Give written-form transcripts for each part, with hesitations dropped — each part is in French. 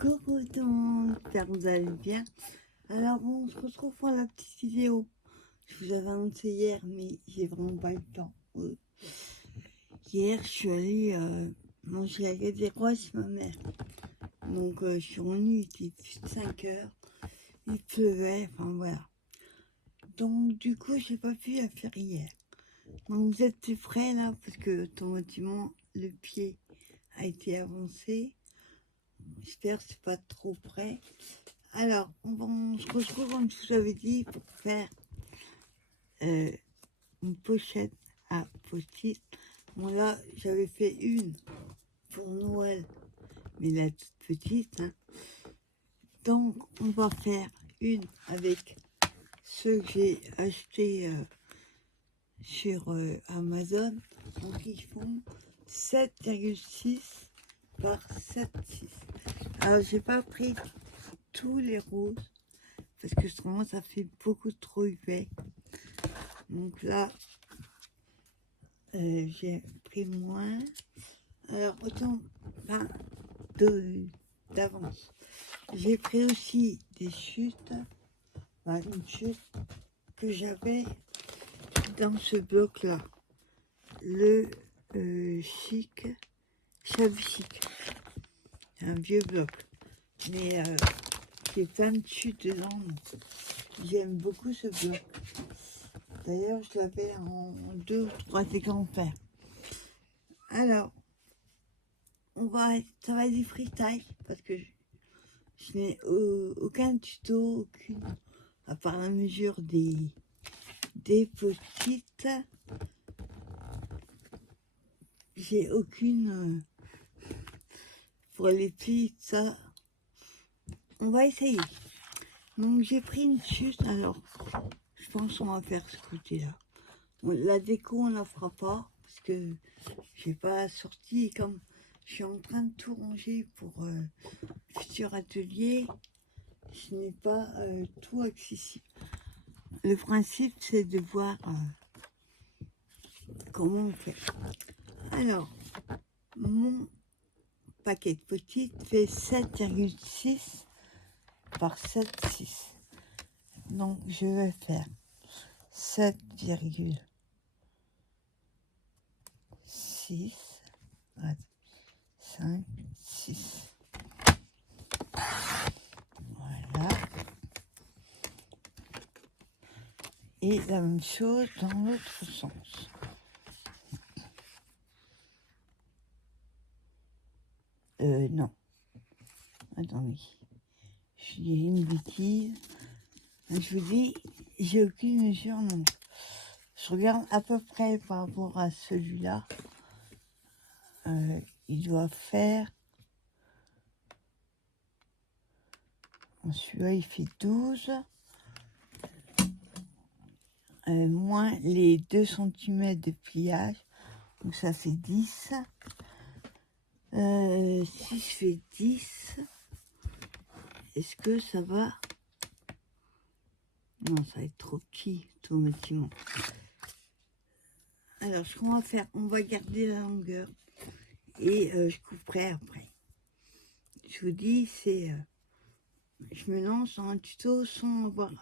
Coucou tout le monde, j'espère que vous allez bien. Alors on se retrouve pour la petite vidéo. Je vous avais annoncé hier, mais j'ai vraiment pas eu le temps. Hier, je suis allée manger à la des rois chez ma mère. Donc je suis revenue, il était plus de 5 heures. Il pleuvait, enfin voilà. Donc du coup, j'ai pas pu la faire hier. Donc vous êtes plus frais là, parce que automatiquement, le pied a été avancé. J'espère que c'est pas trop près. Alors, on se retrouve, comme je vous avais dit, pour faire une pochette à post-it. Bon, là, j'avais fait une pour Noël, mais la toute petite. Hein. Donc, on va faire une avec ceux que j'ai achetés sur Amazon. Donc, ils font 7,6 par 7,6. Alors, j'ai pas pris tous les roses parce que vraiment ça fait beaucoup trop épais. Donc là, j'ai pris moins. Alors autant pas d'avance. J'ai pris aussi des chutes, une chute que j'avais dans ce bloc-là. Le chic, Chavichic. Un vieux bloc. Mais j'ai plein de chutes dedans. J'aime beaucoup ce bloc. D'ailleurs, je l'avais en 2 ou 3 exemplaires. Alors, ça va être du freestyle parce que je n'ai aucun tuto, aucune, à part la mesure des petites. J'ai aucune pour les plis, ça. On va essayer. Donc, j'ai pris une chute. Alors, je pense qu'on va faire ce côté-là. La déco, on la fera pas parce que j'ai pas sorti. Et comme je suis en train de tout ranger pour futur atelier, je n'ai pas tout accessible. Le principe, c'est de voir comment on fait. Alors, mon paquet de petites fait 7,6 par 7,6. Donc, je vais faire 7,6. 5, 6. Voilà. Et la même chose dans l'autre sens. Non. Attendez. Je dis une bêtise. Je vous dis, j'ai aucune mesure, non. Je regarde à peu près par rapport à celui-là. Il doit faire... Celui-là, il fait 12. Moins les 2 cm de pliage. Donc ça fait 10. Si je fais 10, est-ce que ça va? Non, ça va être trop petit, automatiquement. Alors, ce qu'on va faire, on va garder la longueur. Et je couperai après. Je vous dis, c'est... je me lance dans un tuto sans avoir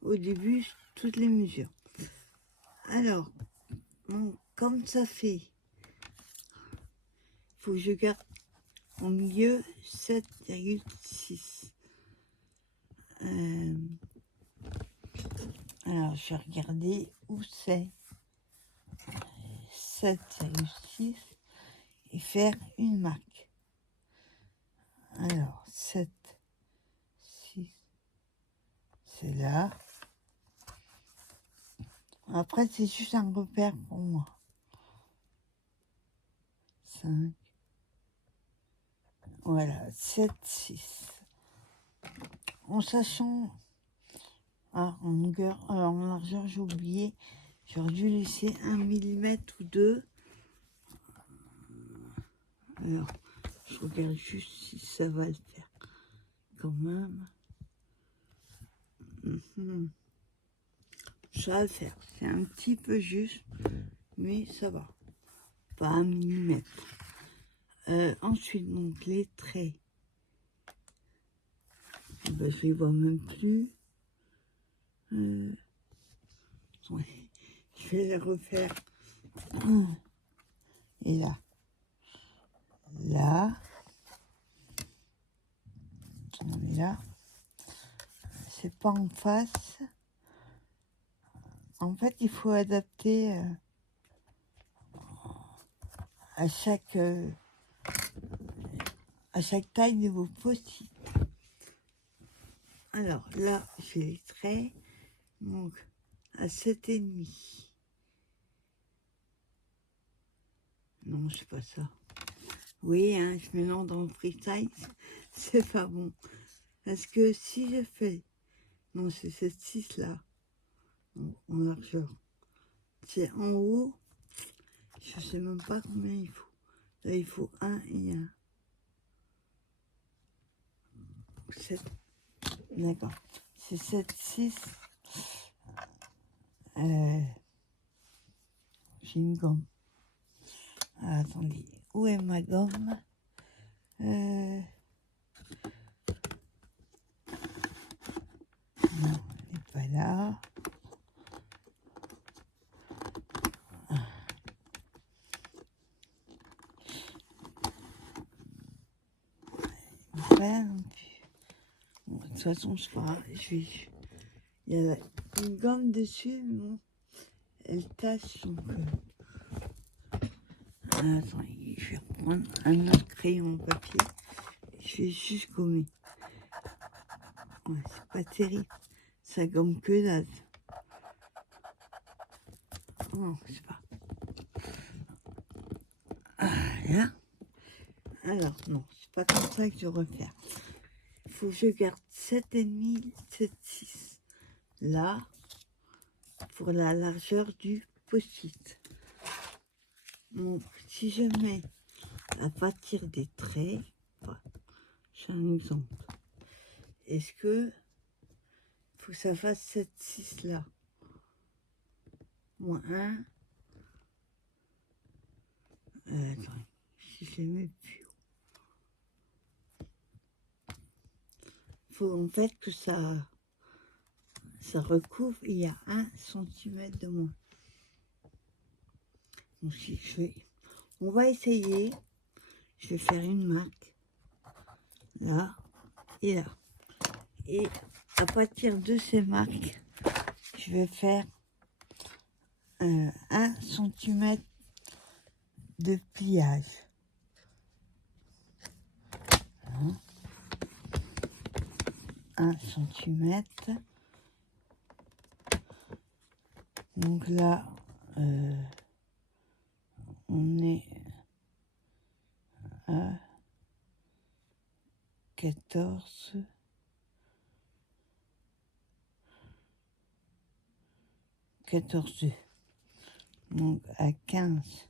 au début toutes les mesures. Alors, bon, comme ça fait, il faut que je garde au milieu 7,6. Alors, je vais regarder où c'est 7,6 et faire une marque. Alors, 7, 6, c'est là. Après, c'est juste un repère pour moi. 5, voilà, 7, 6. En sachant, en longueur, en largeur, j'ai oublié, j'aurais dû laisser 1 mm ou 2. Alors, je regarde juste si ça va le faire quand même. Ça va le faire, c'est un petit peu juste, mais ça va. Pas 1 mm. Ensuite, donc les traits. ben, je les vois même plus. Ouais. Je vais les refaire. Et là. Là. On est là. C'est pas en face. En fait, il faut adapter à chaque taille de vos post-it. Alors là, j'ai les traits. Donc, à 7,5. Non, c'est pas ça. Oui, hein, je mélange dans le freestyle. C'est pas bon. Parce que si je fais... Non, c'est cette 6 là. En largeur. C'est en haut. Je sais même pas combien il faut. Là, il faut 1 et 1. 7. D'accord. C'est 7, 6. J'ai une gomme. Ah, attendez. Où est ma gomme? Non, elle n'est pas là. Pas là non plus. Bon, de toute façon, je vais... Il y a une gomme dessus, mais bon, elle tache, donc... attendez, je vais reprendre un autre crayon papier. Je vais juste gommer. Ouais, c'est pas terrible. Ça gomme que dalle. Non, c'est pas. Voilà. Alors, non, c'est pas comme ça que je vais refaire. Il faut que je garde 7,5, 7,6. Là, pour la largeur du post-it. Donc, si je mets à partir des traits, enfin, j'ai un exemple. Est-ce que faut que ça fasse 7,6 là? Moins 1. Attends, si je mets plus haut. Faut en fait que ça recouvre, il y a 1 centimètre de moins. Donc si je vais, on va essayer. Je vais faire une marque là et là. Et à partir de ces marques, je vais faire 1 centimètre de pliage. Hein, 1 centimètre. Donc là, on est à 14. Donc à 15.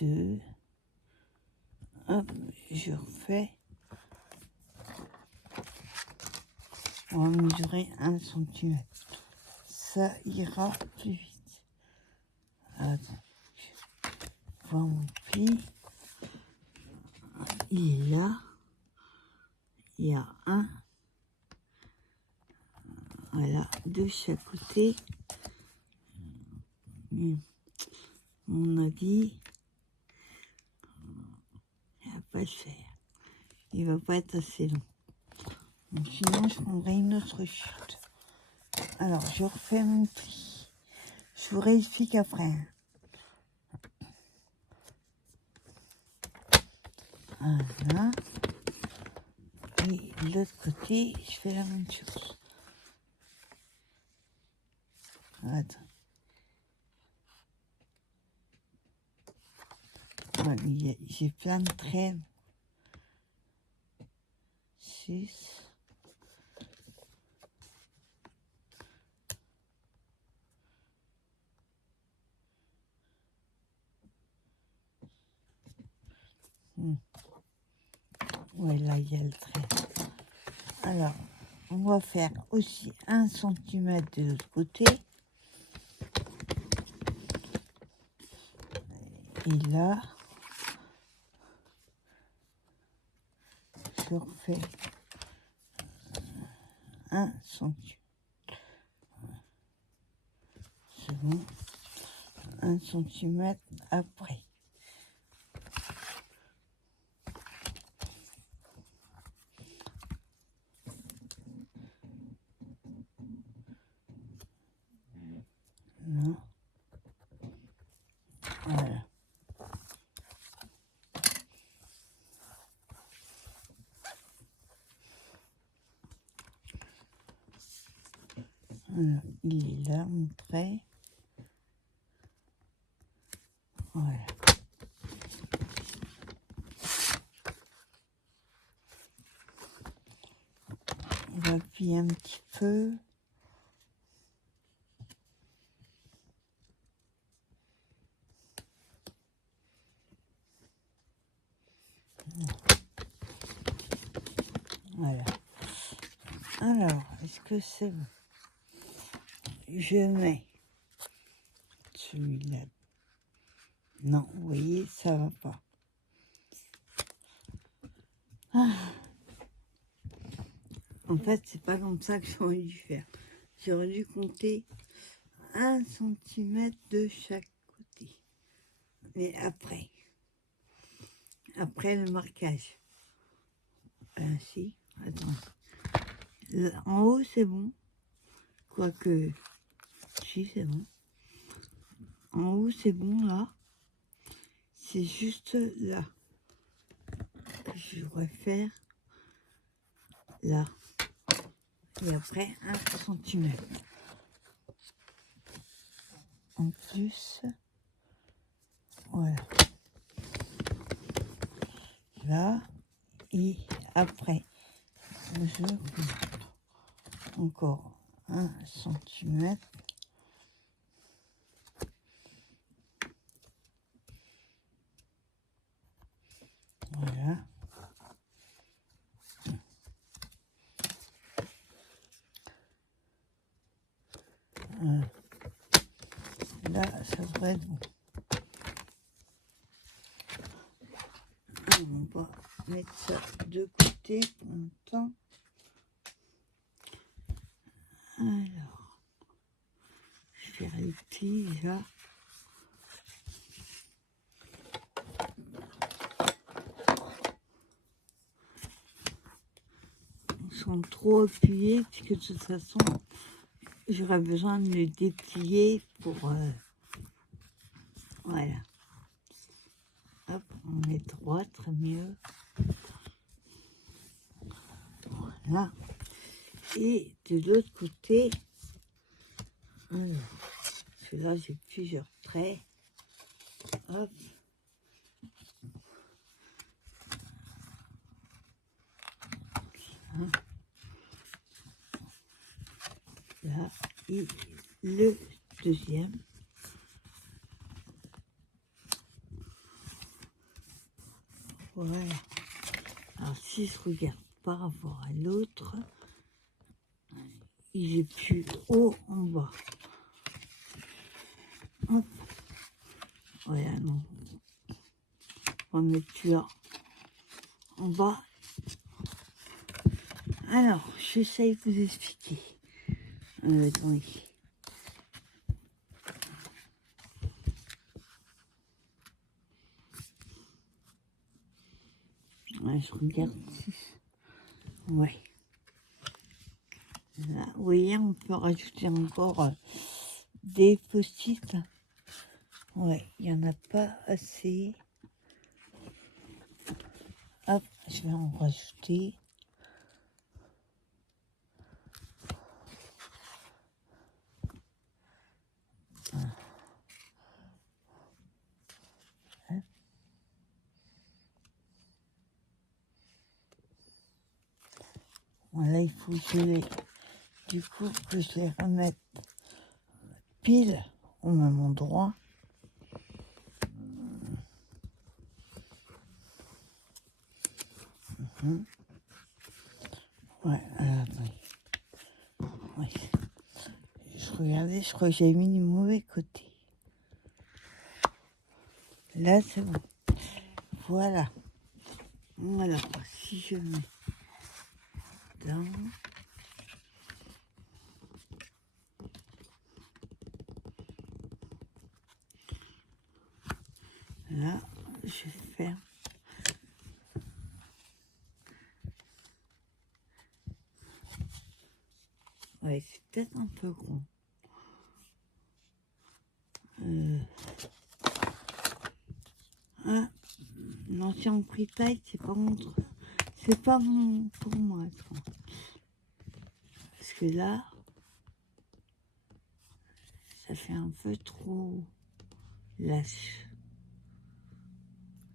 2. Hop, je refais. On va mesurer 1 centimètre. Ça ira plus vite. Attends. Je vois mon pli. Il est là. Il y a 1. Voilà, de chaque côté. Mon avis, il va pas le faire. Il va pas être assez long. Donc, sinon, je prendrai une autre chute. Alors, je refais mon pli. Je vous réexplique après. Voilà. Et de l'autre côté, je fais la même chose. Attends. Ouais, j'ai plein de traits. 6. Ouais, là, il y a le trait. Alors, on va faire aussi 1 centimètre de l'autre côté. Et là, je refais 1 centimètre. C'est bon. 1 centimètre après. Non. Voilà. Voilà. Il est là, mon trait. Voilà. On va appuyer un petit peu. Voilà. Alors, est-ce que c'est bon? Je mets celui-là. Non, vous voyez, ça va pas. Ah. En fait, c'est pas comme ça que j'aurais dû faire. J'aurais dû compter 1 centimètre de chaque côté. Mais après le marquage. Ainsi, attends. En haut, c'est bon. Quoique, si, c'est bon. En haut, c'est bon, là. C'est juste là que je devrais faire. Là. Et après, 1 centimètre. En plus, voilà. Là. Et après, je compte encore 1 centimètre. Voilà. Là, ça devrait être bon. On va mettre ça de côté pour longtemps. Alors, je vais faire les plis là. Ils sont trop appuyés puisque de toute façon, j'aurais besoin de les déplier pour... voilà. Hop, on met droit, très mieux. Voilà. Et de l'autre côté, alors, parce que là j'ai plusieurs traits. Hop. Là, et le deuxième. Voilà. Alors si je regarde par rapport à l'autre, il est plus haut en bas. Hop. Voilà, non. On va mettre là en bas. Alors, j'essaye de vous expliquer. Attendez. Ouais, je regarde. Ouais. Là, vous voyez, on peut rajouter encore des post-it. Ouais, il n'y en a pas assez. Hop, je vais en rajouter. Voilà, il faut que je les, du coup, que je les remette pile au même endroit. Ouais, attendez. Ouais. Je regardais, je crois que j'avais mis du mauvais côté. Là, c'est bon. Voilà. Voilà, si je mets dedans. Là, je vais faire. Ouais, c'est peut-être un peu gros. Ah, non, si on pris taille, c'est pas pour moi. Ça. Parce que là, ça fait un peu trop lâche.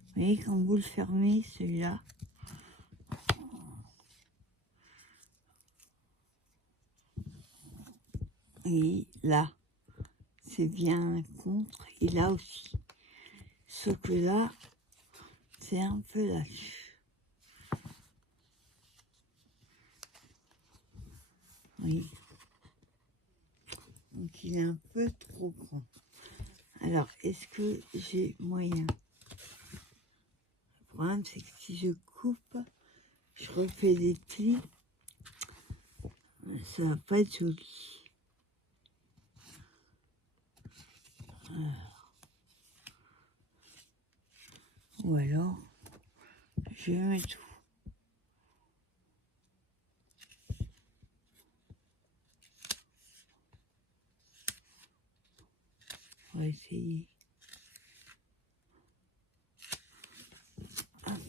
Vous voyez, quand vous le fermez, celui-là, et là, c'est bien contre, et là aussi. Sauf que là, c'est un peu lâche. Oui. Donc il est un peu trop grand. Alors, est-ce que j'ai moyen? Le problème, c'est que si je coupe, je refais des plis, ça va pas être joli. Ou alors, je mets tout. On va essayer. Hop.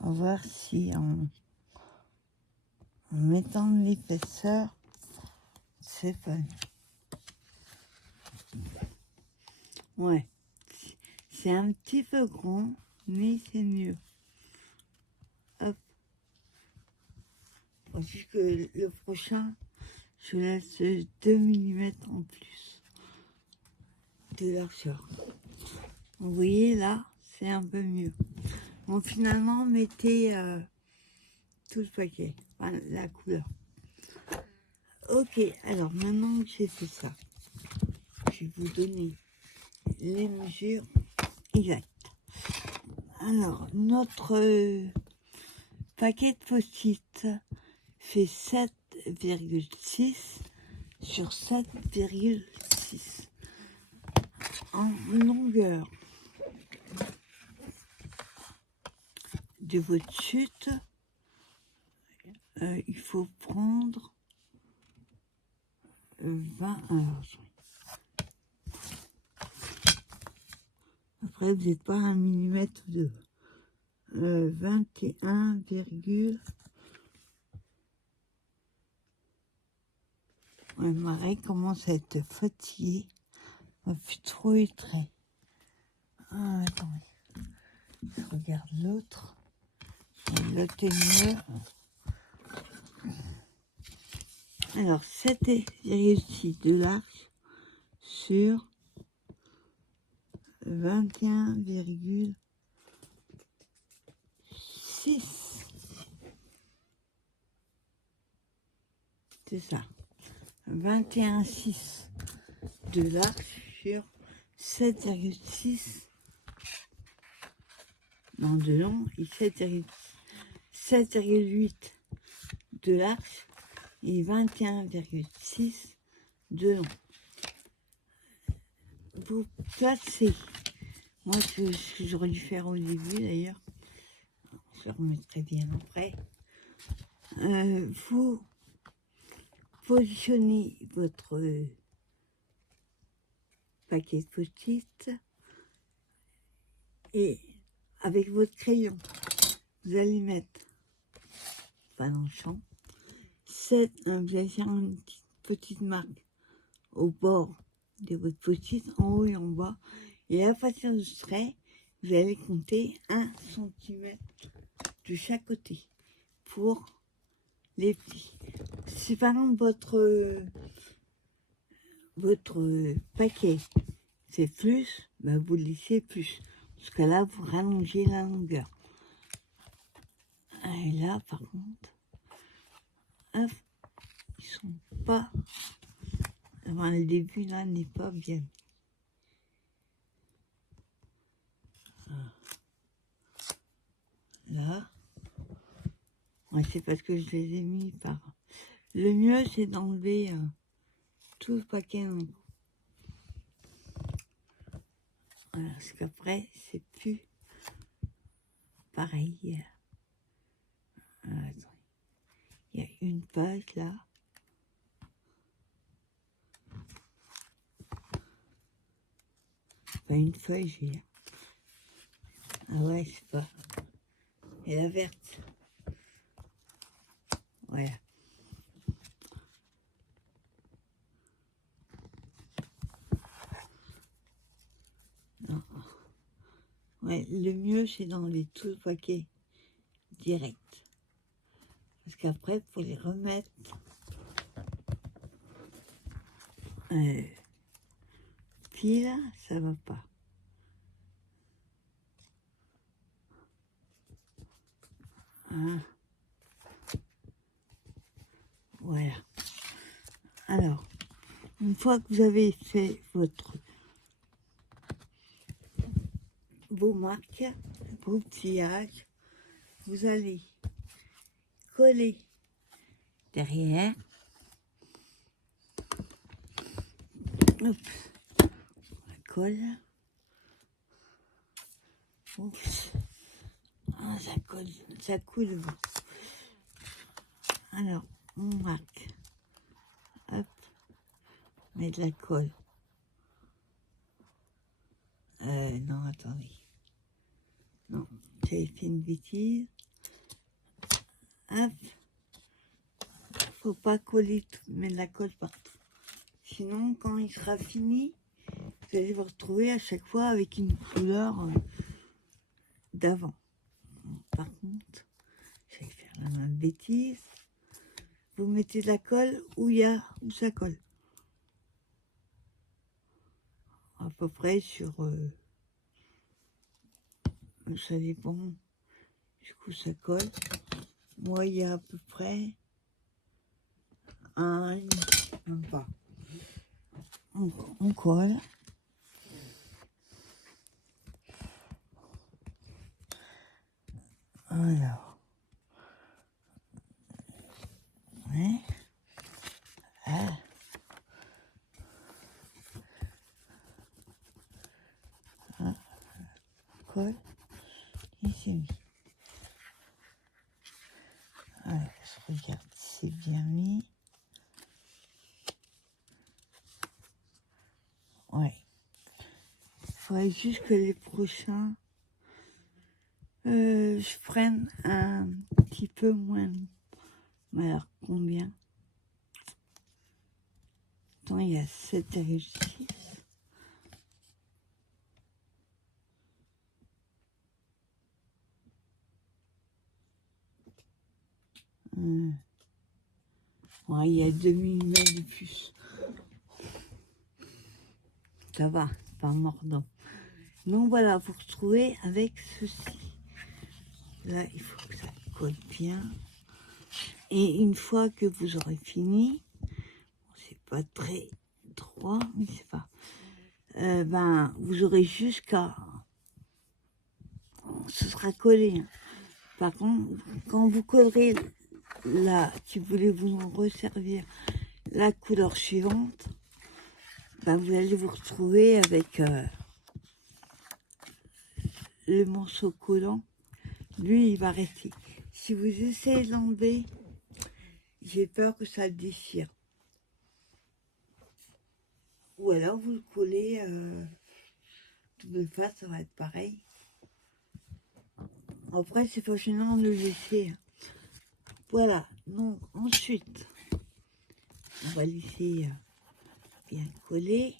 On va voir si en mettant de l'épaisseur, c'est pas mieux. Ouais, c'est un petit peu grand, mais c'est mieux. Hop. Tandis que le prochain, je laisse 2 mm en plus de largeur. Vous voyez là, c'est un peu mieux. Bon, finalement, mettez tout le paquet, enfin, la couleur. Ok, alors maintenant que j'ai fait ça, je vais vous donner les mesures exactes. Alors, notre paquet de post-it fait 7,6 sur 7,6 en longueur de votre chute. Il faut prendre 20. Après, vous n'êtes pas un millimètre ou deux. 21, ouais, Marie commence à être fatiguée. On va plus trop les traits. Ah, attendez. Je regarde l'autre. L'autre est mieux. Alors, 7,6 de large sur 21,6. C'est ça. 21,6 de large sur 7,6 non, de long et 7,8 de large et 21,6 de long. Vous placez, moi ce que j'aurais dû faire au début d'ailleurs, je remettrai bien après, vous positionnez votre paquet de post-it et avec votre crayon, vous allez mettre, pas dans le champ, vous allez faire une petite marque au bord de votre post-it, en haut et en bas, et à partir de ce trait, vous allez compter 1 cm de chaque côté pour les plis. Si par exemple votre paquet c'est plus, bah vous laissez plus. Parce que là, vous rallongez la longueur. Et là, par contre, hop, ils sont pas. Enfin, le début là n'est pas bien. là. Ouais, c'est parce que je les ai mis par... Le mieux, c'est d'enlever tout le paquet d'un coup. Voilà, parce qu'après, c'est plus pareil. Attends. Il y a une page là. Pas une feuille, je veux dire. Ah ouais, je sais pas. Et la verte. Voilà. Non. Ouais, le mieux, c'est d'enlever tout le paquet direct. Parce qu'après, pour les remettre, pile, ça va pas. Hein. Voilà. Alors, une fois que vous avez fait vos marques, vos pliages, vous allez coller derrière. Hop, on colle. Oups. Ah, ça coule. Alors, on marque. Hop, on met de la colle. Non, attendez. Non, j'avais fait une bêtise. Hop. Faut pas coller tout, mettre de la colle partout. Sinon, quand il sera fini, vous allez vous retrouver à chaque fois avec une couleur d'avant. Par contre, je vais faire la même bêtise. Vous mettez de la colle où ça colle. À peu près sur... ça dépend. Du coup, ça colle. Moi, il y a à peu près même pas. On colle. Alors. Ouais. Ah. Ah. Colle. Et c'est mis. Alors, je regarde si c'est bien mis. Ouais. Il faudrait juste que les prochains, je prenne un petit peu moins. Mais alors, combien? Attends, il y a 7,6. Ouais, il y a 2 mm de plus. Ça va, pas mordant. Donc voilà, vous retrouvez avec ceci. Là, il faut que ça colle bien. Et une fois que vous aurez fini, c'est pas très droit, mais c'est pas. Ben, vous aurez jusqu'à. Ce sera collé. Hein. Par contre, quand vous collerez là, si vous voulez vous en resservir la couleur suivante, ben vous allez vous retrouver avec le morceau collant. Lui, il va rester. Si vous essayez de l'enlever, j'ai peur que ça le déchire. Ou alors vous le collez de face, ça va être pareil. Après, c'est pas gênant de le laisser. Voilà. Donc ensuite, on va laisser bien coller.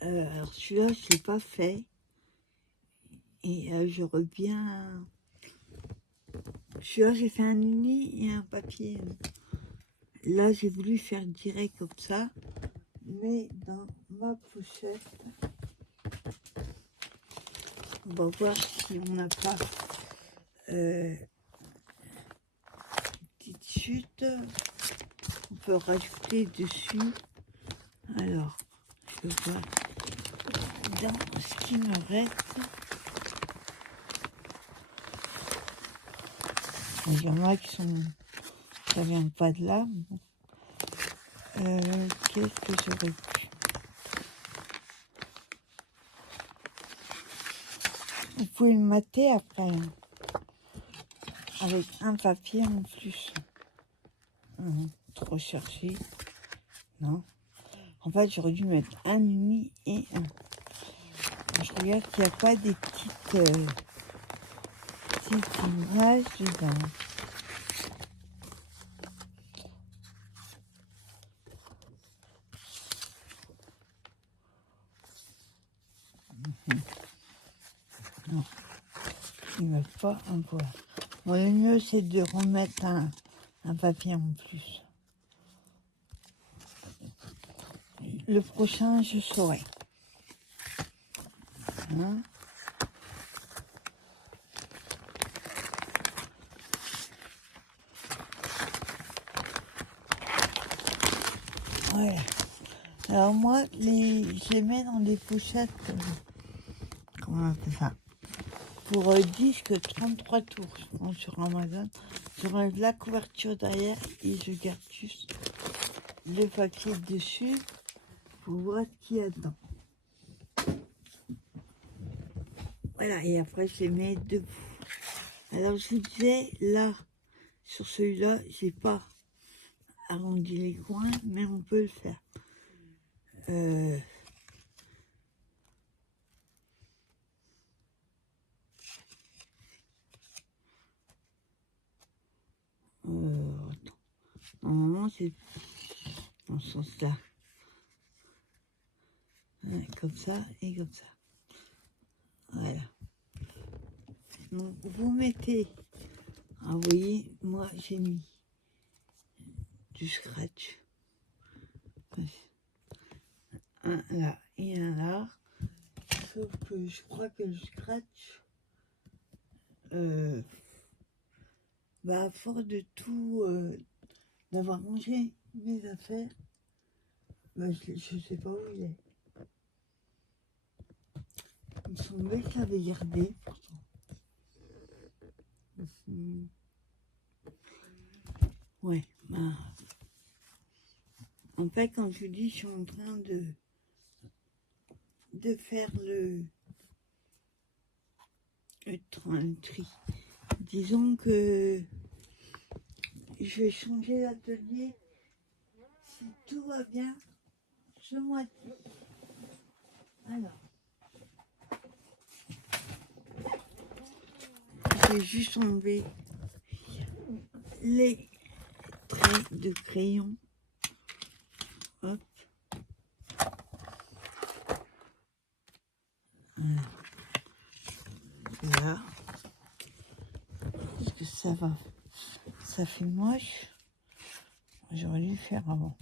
Alors celui-là, je l'ai pas fait. Et je reviens. Celui-là, j'ai fait un uni et un papier. Là, j'ai voulu faire direct comme ça. Mais dans ma pochette, on va voir si on n'a pas une petite chute. On peut rajouter dessus. Alors, je vois dans ce qui me reste. Il y en a qui sont... Ça vient pas de là. Bon. Qu'est-ce que j'aurais pu... Vous pouvez le mater après, hein, avec un papier en plus. Trop cherché. Non. En fait, j'aurais dû mettre un uni et un. Je regarde qu'il n'y a pas des petites images dedans. Non, ils ne mettent pas un poil. Bon, le mieux, c'est de remettre un papier en plus. Le prochain, je saurai. Hein? Voilà. Alors moi, je les mets dans des pochettes, comment on appelle ça, pour disque 33 tours, je prends sur Amazon. J'enlève la couverture derrière et je garde juste le papier dessus pour voir ce qu'il y a dedans. Voilà, et après je les mets debout. Alors je vous disais, là, sur celui-là, j'ai pas arrondi les coins, mais on peut le faire. Attends. Normalement, c'est dans ce sens-là. Ouais, comme ça et comme ça. Voilà. Donc, vous mettez... Ah, vous voyez, moi, j'ai mis du scratch. Un là et un là. Sauf que je crois que le scratch... à force de tout... d'avoir rangé mes affaires, je sais pas où il est. Il me semblait que j'avais gardé, pourtant. Ouais, en fait, quand je vous dis, je suis en train de faire le tri. Disons que je vais changer l'atelier si tout va bien ce mois-ci. Alors, je vais juste enlever les traits de crayon. Hop. Là. Parce que ça va. Ça fait moche. J'aurais dû faire avant.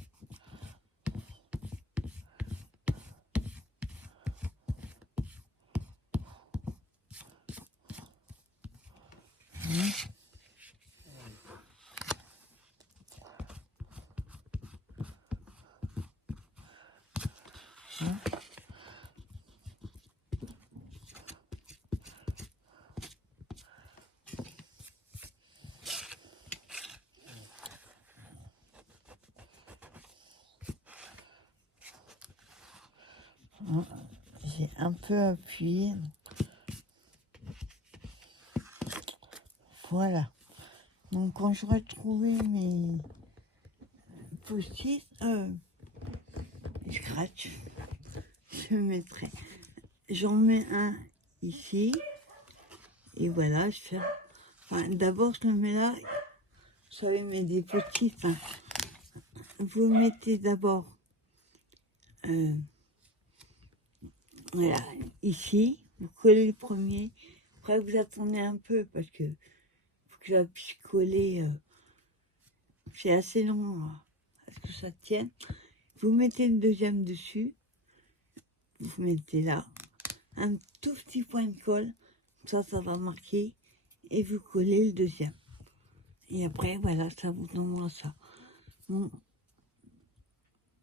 J'ai un peu appuyé. Voilà. Donc quand j'aurai trouvé mes post-it, scratch, je mettrai. J'en mets un ici. Et voilà, je fais. Enfin, d'abord, je le mets là. Vous savez, mais des petits. Enfin, vous le mettez d'abord. Voilà, ici. Vous collez le premier. Après, vous attendez un peu parce que faut que ça puisse coller. C'est assez long à ce que ça tienne. Vous mettez le deuxième dessus. Vous mettez là un tout petit point de colle. Ça va marquer. Et vous collez le deuxième. Et après, voilà, ça vous donnera ça. Bon.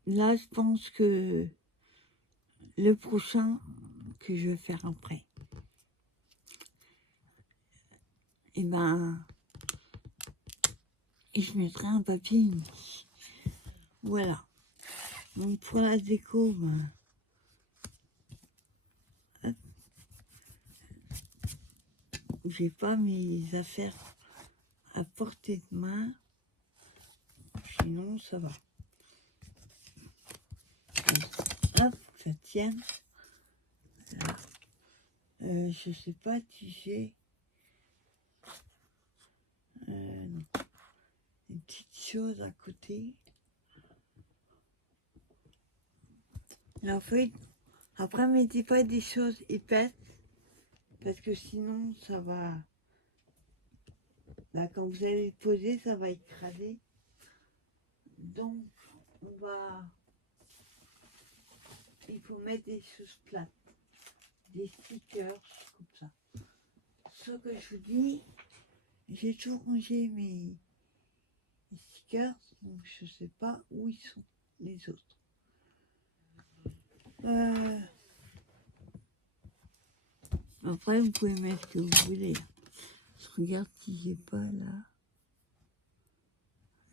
Là, je pense que le prochain que je vais faire après, et ben, et je mettrai un papier uni. Voilà. Donc pour la déco, ben, hop, j'ai pas mes affaires à portée de main, sinon ça va. Hop, ça tienne. Je sais pas si j'ai non, une petite chose à côté. La feuille. Après, mettez pas des choses épaisses parce que sinon ça va. Là, quand vous allez le poser, ça va écraser. Donc, il faut mettre des choses plates, des stickers comme ça. Ce que je vous dis, j'ai toujours rangé mes stickers, donc je sais pas où ils sont les autres. Après, vous pouvez mettre ce que vous voulez. Je regarde si j'ai pas là.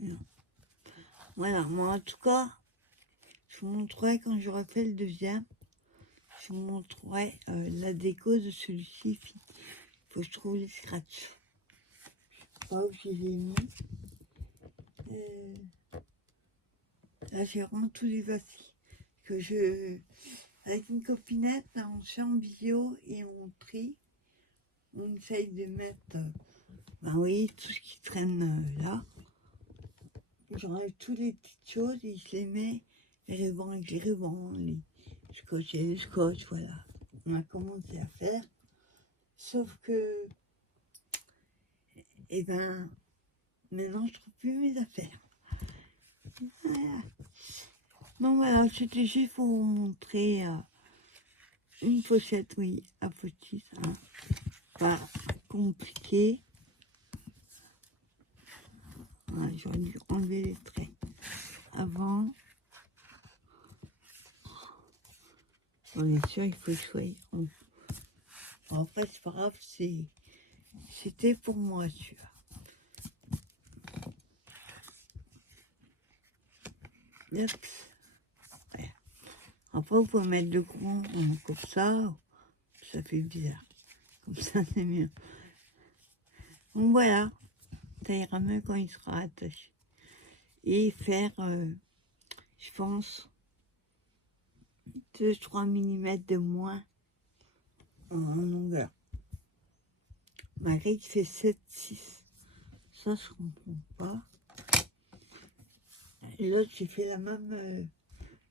Non. Voilà, moi en tout cas, je vous montrerai quand j'aurai fait le deuxième. Je vous montrerai la déco de celui-ci. Il faut que je trouve les scratchs. Je sais pas où je les ai mis. Là, j'ai vraiment tous les papiers. Avec une copinette, là, on se fait en visio et on trie. On essaye de mettre, oui, tout ce qui traîne là. J'enlève toutes les petites choses et je les mets, les rubans avec les rubans, les scotch et les scotch, voilà. On a commencé à faire. Sauf que, maintenant je trouve plus mes affaires. Voilà. Donc voilà, c'était juste pour vous montrer une pochette, oui, à pochette, hein. Pas compliqué. Voilà, j'aurais dû enlever les traits avant. On est sûr, il faut que je sois. Bon, après, c'est pas grave, c'était pour moi, celui-là. Yep. Ouais. Après, vous pouvez mettre le grand comme ça fait bizarre. Comme ça, c'est mieux. Donc voilà, ça ira mieux quand il sera attaché. Et faire, je pense, 2-3 mm de moins en longueur. Malgré qu'il fait 7-6. Ça, je comprends pas. Et l'autre, j'ai fait la même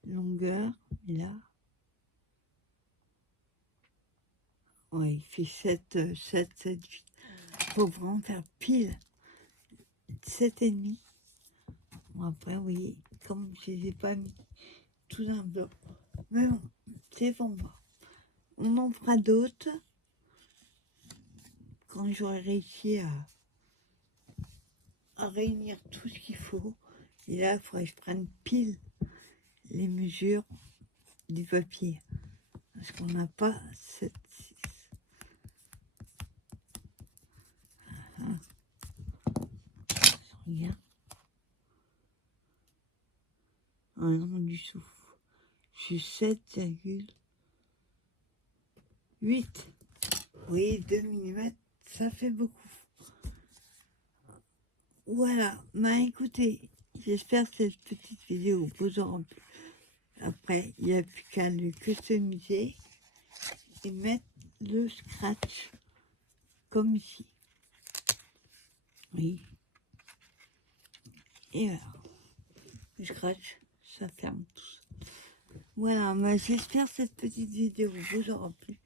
longueur. Et là, ouais, il fait 7, 8. Il faut vraiment faire pile 7,5. Bon, après, oui, comme je ne les ai pas mis tout d'un bloc. Mais bon, c'est pour moi. On en fera d'autres quand j'aurai réussi à réunir tout ce qu'il faut. Et là, il faudrait que je prenne pile les mesures du papier. Parce qu'on n'a pas 7-6. Regarde. Ah non, du tout. Je suis 7,8. Oui, 2 mm, ça fait beaucoup. Voilà, écoutez, j'espère que cette petite vidéo vous aura plu. Après, il n'y a plus qu'à le customiser et mettre le scratch comme ici. Oui. Et voilà. Le scratch, ça ferme tout ça. Voilà, j'espère que cette petite vidéo vous aura plu.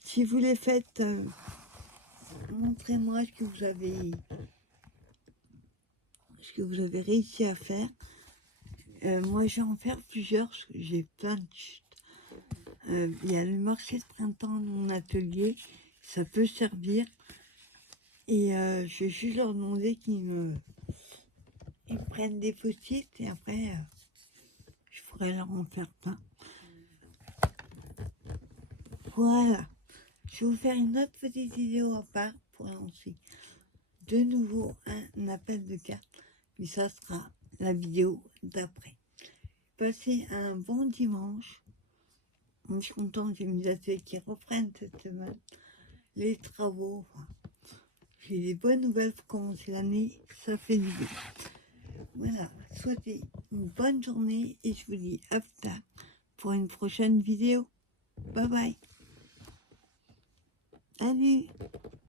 Si vous les faites, montrez-moi ce que vous avez réussi à faire. Moi, je vais en faire plusieurs, parce que j'ai plein de chutes. Il y a le marché de printemps dans mon atelier, ça peut servir. Et je vais juste leur demander qu'ils prennent des post-it et après, je pourrais leur en faire plein. Voilà. Je vais vous faire une autre petite vidéo à part pour lancer de nouveau un appel de cartes, mais ça sera la vidéo d'après. Passez un bon dimanche. Je suis contente, j'ai mes ateliers qui reprennent cette semaine. Les travaux, j'ai des bonnes nouvelles pour commencer l'année, ça fait du bien. Voilà, souhaitez une bonne journée et je vous dis à plus tard pour une prochaine vidéo. Bye bye. Salut.